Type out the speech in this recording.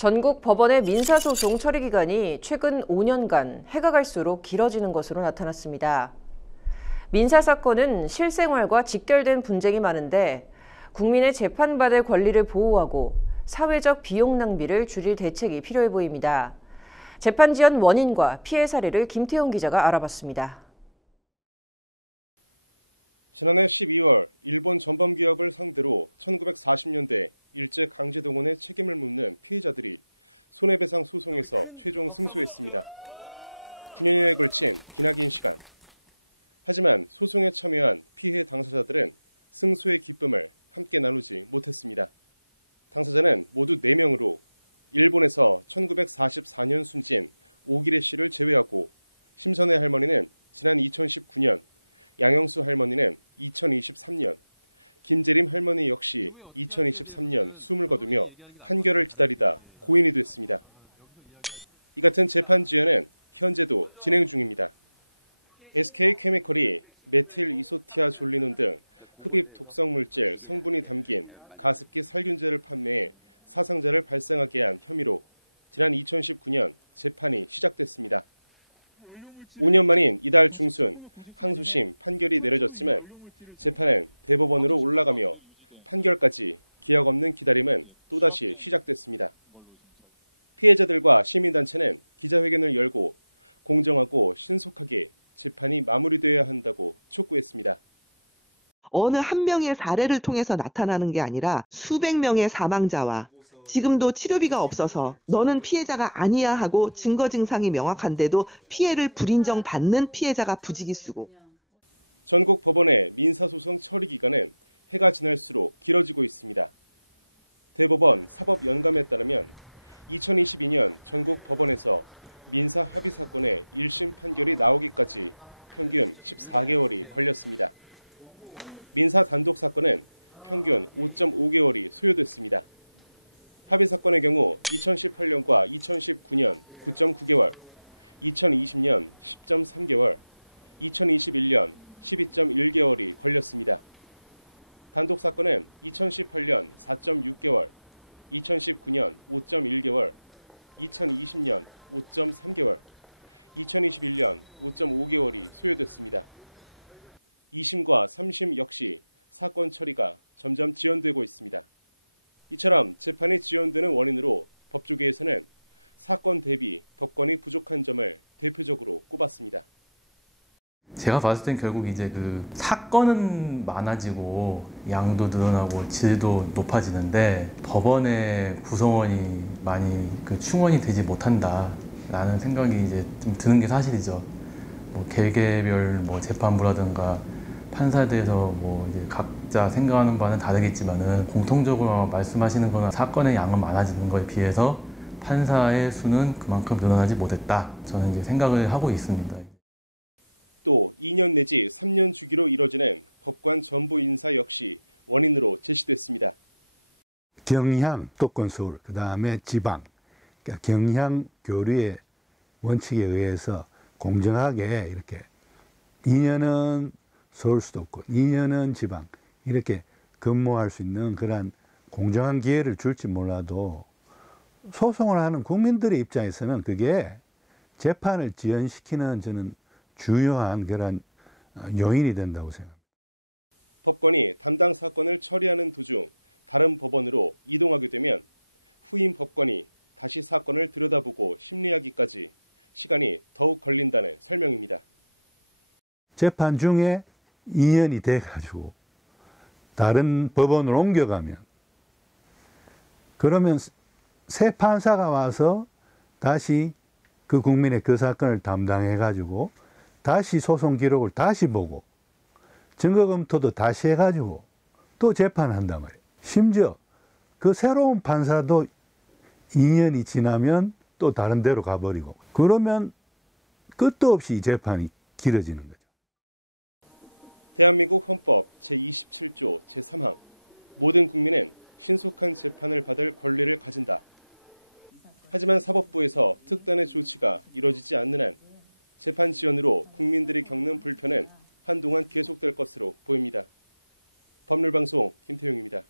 전국 법원의 민사소송 처리 기간이 최근 5년간 해가 갈수록 길어지는 것으로 나타났습니다. 민사사건은 실생활과 직결된 분쟁이 많은데 국민의 재판받을 권리를 보호하고 사회적 비용 낭비를 줄일 대책이 필요해 보입니다. 재판 지연 원인과 피해 사례를 김태용 기자가 알아봤습니다. 지난해 12월 일본 전범기업을 상대로 1940년대 일제강제동원의 책임을 묻는 피해자들이 손해배상 소송에서 최종 승소했습니다. 9년여에 걸친 기나긴 시간. 하지만 소송에 참여한 피해 당사자들은 승소의 기쁨을 함께 나누지 못했습니다. 당사자는 모두 4명으로 일본에서 1944년 숨진 오기레 씨를 제외하고 심선의 할머니는 지난 2019년, 양영수 할머니는 2023년, 김재림 할머니 역시 2023년 숨을 거두며 판결을 기다리다 고인이 됐습니다. 이 같은 재판 지연은 현재도 진행 중입니다. SK케미컬이 메틸 이소티아졸리논 등 흡입 독성 물질 성분이 담긴 가습기 살균제를 판매해 사상자를 발생하게 한 혐의로 지난 2019년 재판이 시작됐습니다. 5년 만인 이달 중순 항소심 판결이 내려졌지만 재판은 대법원으로 올라가며 판결까지 기약 없는 기다림은 또다시 시작됐습니다. 피해자들과 시민단체는 기자회견을 열고 공정하고 신속하게 재판이 마무리되어야 한다고 촉구했습니다. 어느 한 명의 사례를 통해서 나타나는 게 아니라 수백 명의 사망자와 지금도 치료비가 없어서 너는 피해자가 아니야 하고 증거 증상이 명확한데도 피해를 불인정 받는 피해자가 부지기수고. 전국 법원의 민사소송 처리 기간은 해가 지날수록 길어지고 있습니다. 대법원 사법연감에 따르면 2022년 전국 법원에서 민사 합의 사건의 1심 판결이 나오기까지 평균 14개월이 걸렸습니다. 민사 단독 사건은 평균 5.5개월이 소요됐습니다. 합의 사건의 경우 2018년과 2019년 9.9개월, 2020년 10.3개월, 2021년 12.1개월이 걸렸습니다. 단독 사건은 2018년 4.6개월, 2019년 5.1개월, 2020년 5.3개월, 2021년 5.5개월이 소요됐습니다. 2심과 3심 역시 사건 처리가 점점 지연되고 있습니다. 이처럼 재판이 지연되는 원인으로 법조계에서는 사건 대비 법관이 부족한 점을 대표적으로 꼽았습니다. 제가 봤을 땐 결국 이제 그 사건은 많아지고 양도 늘어나고 질도 높아지는데 법원의 구성원이 많이 충원이 되지 못한다라는 생각이 이제 좀 드는 게 사실이죠. 뭐 개개별 재판부라든가 판사에 대해서 이제 각자 생각하는 바는 다르겠지만은 공통적으로 말씀하시는 거는 사건의 양은 많아지는 것에 비해서 판사의 수는 그만큼 늘어나지 못했다. 저는 이제 생각을 하고 있습니다. 또 2년 내지 3년 주기로 이뤄지는 법관 전부 인사 역시 원인으로 제시됐습니다. 경향, 수도권 서울, 그 다음에 지방, 그러니까 경향 교류의 원칙에 의해서 공정하게 이렇게 2년은 서울 수도권, 2년은 지방 이렇게 근무할 수 있는 그런 공정한 기회를 줄지 몰라도 소송을 하는 국민들의 입장에서는 그게 재판을 지연시키는 저는 중요한 그런 요인이 된다고 생각합니다. 법관이 담당 사건을 처리하는 도중 다른 법원으로 이동하게 되면 후임 법관이 다시 사건을 들여다보고 심리하기까지 시간이 더욱 걸린다는 설명입니다. 재판 중에 2년이 돼가지고 다른 법원으로 옮겨가면 그러면 새 판사가 와서 다시 그 국민의 그 사건을 담당해가지고 다시 소송 기록을 다시 보고 증거 검토도 다시 해가지고 또 재판한단 말이에요. 심지어 그 새로운 판사도 2년이 지나면 또 다른 데로 가버리고 그러면 끝도 없이 재판이 길어지는 거죠. 대한민국 헌법 제27조 제3항 모든 국민은 신속한 재판을 받을 권리를 가진다. 하지만 사법부에서 특단의 조치가 이뤄지지 않는 한 재판 지연으로 국민들이 겪는 불편은 한동안 계속될 것으로 보입니다. 법률방송 김태용입니다.